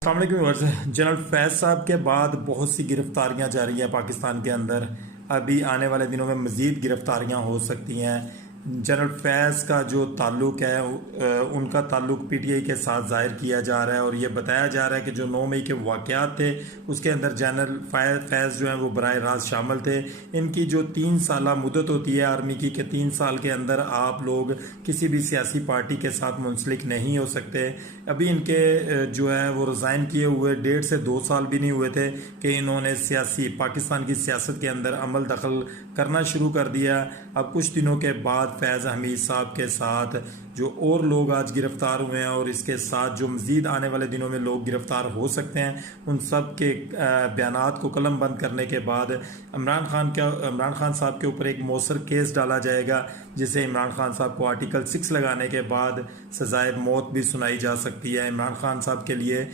अस्सलाम वालेकुम viewers. General फैज़ साहब के बाद बहुत सी गिरफ्तारियां जारी हैं पाकिस्तान के अंदर। अभी आने वाले दिनों में मज़ीद गिरफ्तारियां हो सकती हैं। जनरल फैज़ का जो ताल्लुक़ है उनका ताल्लुक़ पीटीआई के साथ ज़ाहिर किया जा रहा है और ये बताया जा रहा है कि जो 9 मई के वाक़यात थे उसके अंदर जनरल फैज़ जो हैं वो बराह रास्त शामिल थे। इनकी जो 3 साला मुद्दत होती है आर्मी की कि 3 साल के अंदर आप लोग किसी भी सियासी पार्टी के साथ मुंसलिक नहीं हो सकते। अभी इनके जो है वो रिज़ाइन किए हुए 1.5 से 2 साल भी नहीं हुए थे कि इन्होंने पाकिस्तान की सियासत के अंदर अमल दखल करना शुरू कर दिया। अब कुछ दिनों के बाद फैज़ हमीद साहब के साथ जो और लोग आज गिरफ्तार हुए हैं और इसके साथ जो मज़ीद आने वाले दिनों में लोग गिरफ्तार हो सकते हैं, उन सब के बयानात को कलम बंद करने के बाद इमरान खान साहब के ऊपर एक मौसर केस डाला जाएगा, जिसे इमरान खान साहब को आर्टिकल 6 लगाने के बाद सजाए मौत भी सुनाई जा सकती है। इमरान खान साहब के लिए